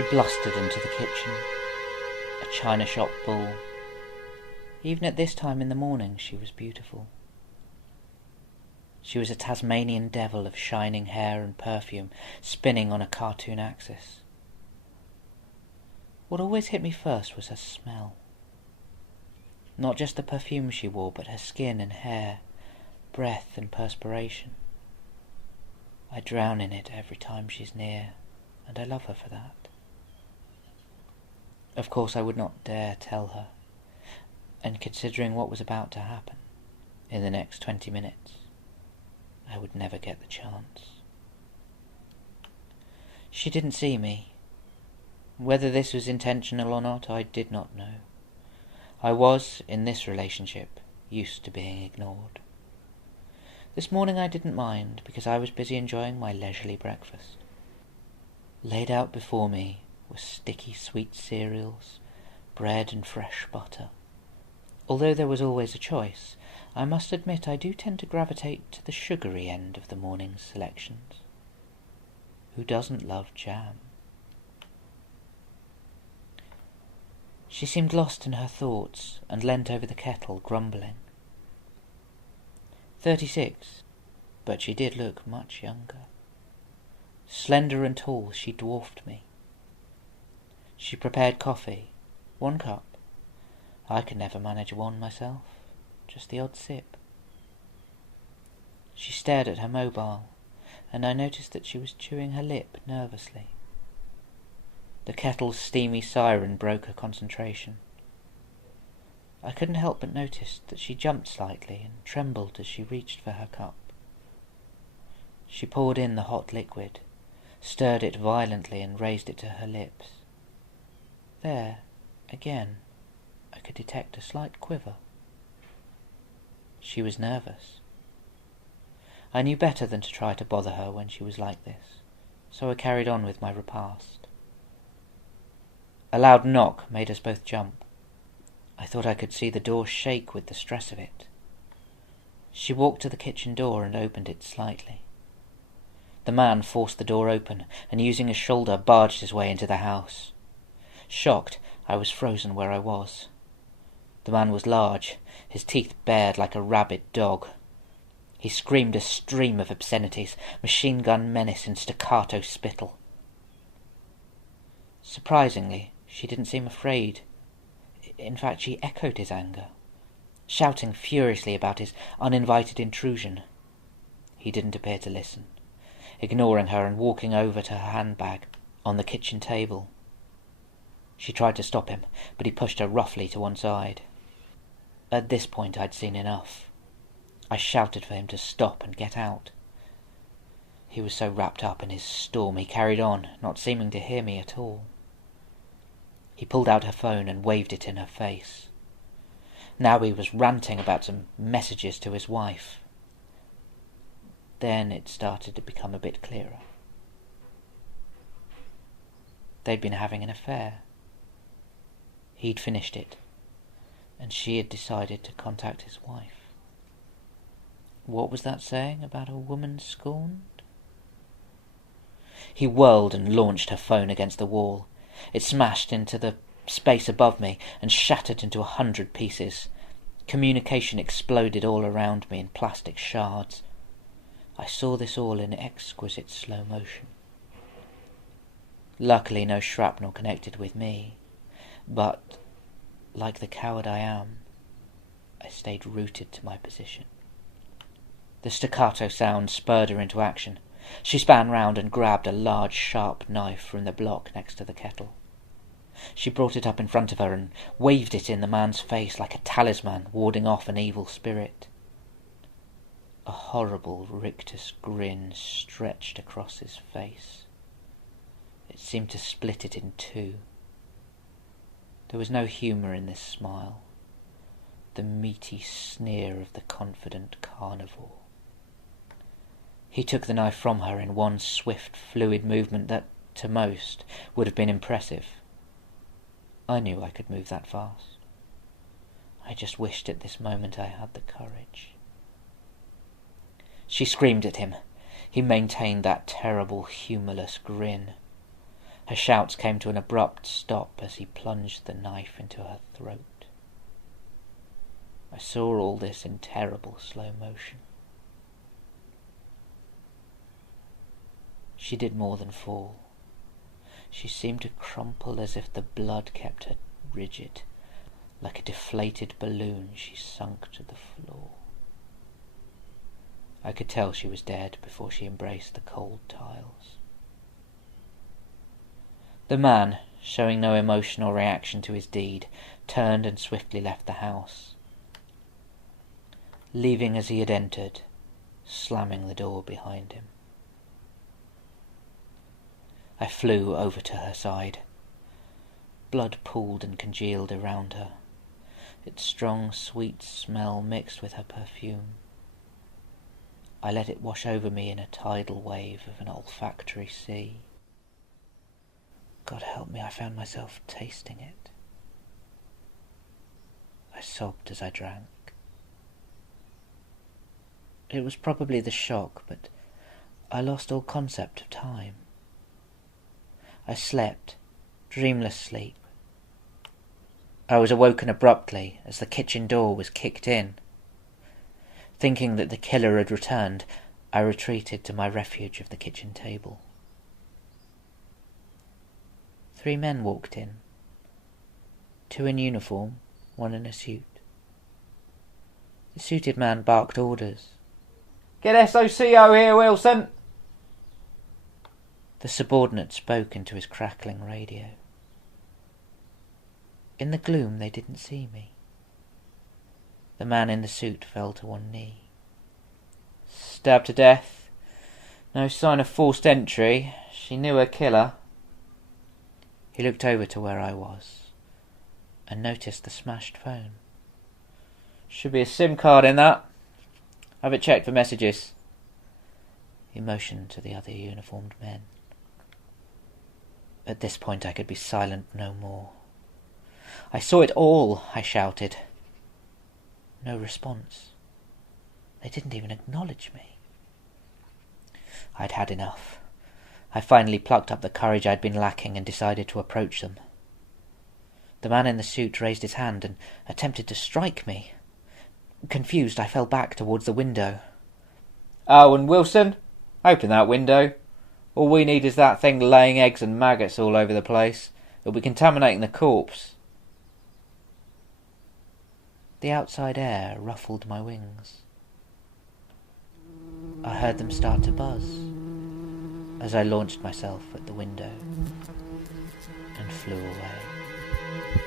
She blustered into the kitchen, a china shop bull. Even at this time in the morning she was beautiful. She was a Tasmanian devil of shining hair and perfume, spinning on a cartoon axis. What always hit me first was her smell. Not just the perfume she wore, but her skin and hair, breath and perspiration. I drown in it every time she's near, and I love her for that. Of course I would not dare tell her, and considering what was about to happen in the next 20 minutes, I would never get the chance. She didn't see me. Whether this was intentional or not, I did not know. I was, in this relationship, used to being ignored. This morning I didn't mind, because I was busy enjoying my leisurely breakfast. Laid out before me were sticky sweet cereals, bread and fresh butter. Although there was always a choice, I must admit I do tend to gravitate to the sugary end of the morning's selections. Who doesn't love jam? She seemed lost in her thoughts and leant over the kettle, grumbling. 36, but she did look much younger. Slender and tall, she dwarfed me. She prepared coffee, 1 cup. I could never manage one myself, just the odd sip. She stared at her mobile, and I noticed that she was chewing her lip nervously. The kettle's steamy siren broke her concentration. I couldn't help but notice that she jumped slightly and trembled as she reached for her cup. She poured in the hot liquid, stirred it violently and raised it to her lips. There, again, I could detect a slight quiver. She was nervous. I knew better than to try to bother her when she was like this, so I carried on with my repast. A loud knock made us both jump. I thought I could see the door shake with the stress of it. She walked to the kitchen door and opened it slightly. The man forced the door open and, using his shoulder, barged his way into the house. Shocked, I was frozen where I was. The man was large, his teeth bared like a rabid dog. He screamed a stream of obscenities, machine gun menace and staccato spittle. Surprisingly, she didn't seem afraid. In fact, she echoed his anger, shouting furiously about his uninvited intrusion. He didn't appear to listen, ignoring her and walking over to her handbag on the kitchen table. She tried to stop him, but he pushed her roughly to one side. At this point I'd seen enough. I shouted for him to stop and get out. He was so wrapped up in his storm he carried on, not seeming to hear me at all. He pulled out her phone and waved it in her face. Now he was ranting about some messages to his wife. Then it started to become a bit clearer. They'd been having an affair. He'd finished it, and she had decided to contact his wife. What was that saying about a woman scorned? He whirled and launched her phone against the wall. It smashed into the space above me and shattered into 100 pieces. Communication exploded all around me in plastic shards. I saw this all in exquisite slow motion. Luckily no shrapnel connected with me, but, like the coward I am, I stayed rooted to my position. The staccato sound spurred her into action. She span round and grabbed a large, sharp knife from the block next to the kettle. She brought it up in front of her and waved it in the man's face like a talisman warding off an evil spirit. A horrible, rictus grin stretched across his face. It seemed to split it in two. There was no humour in this smile, the meaty sneer of the confident carnivore. He took the knife from her in one swift, fluid movement that, to most, would have been impressive. I knew I could move that fast. I just wished at this moment I had the courage. She screamed at him. He maintained that terrible, humourless grin. Her shouts came to an abrupt stop as he plunged the knife into her throat. I saw all this in terrible slow motion. She did more than fall. She seemed to crumple as if the blood kept her rigid. Like a deflated balloon, she sunk to the floor. I could tell she was dead before she embraced the cold tiles. The man, showing no emotional reaction to his deed, turned and swiftly left the house, leaving as he had entered, slamming the door behind him. I flew over to her side. Blood pooled and congealed around her. Its strong, sweet smell mixed with her perfume. I let it wash over me in a tidal wave of an olfactory sea. God help me, I found myself tasting it. I sobbed as I drank. It was probably the shock, but I lost all concept of time. I slept, dreamless sleep. I was awoken abruptly as the kitchen door was kicked in. Thinking that the killer had returned, I retreated to my refuge of the kitchen table. 3 men walked in. 2 in uniform, 1 in a suit. The suited man barked orders. "Get SOCO here, Wilson!" The subordinate spoke into his crackling radio. In the gloom they didn't see me. The man in the suit fell to one knee. "Stabbed to death. No sign of forced entry. She knew her killer." He looked over to where I was and noticed the smashed phone. "Should be a SIM card in that. Have it checked for messages." He motioned to the other uniformed men. At this point I could be silent no more. "I saw it all," I shouted. No response. They didn't even acknowledge me. I'd had enough. I finally plucked up the courage I'd been lacking and decided to approach them. The man in the suit raised his hand and attempted to strike me. Confused, I fell back towards the window. "Oh, and Wilson, open that window. All we need is that thing laying eggs and maggots all over the place. It'll be contaminating the corpse." The outside air ruffled my wings. I heard them start to buzz as I launched myself at the window and flew away.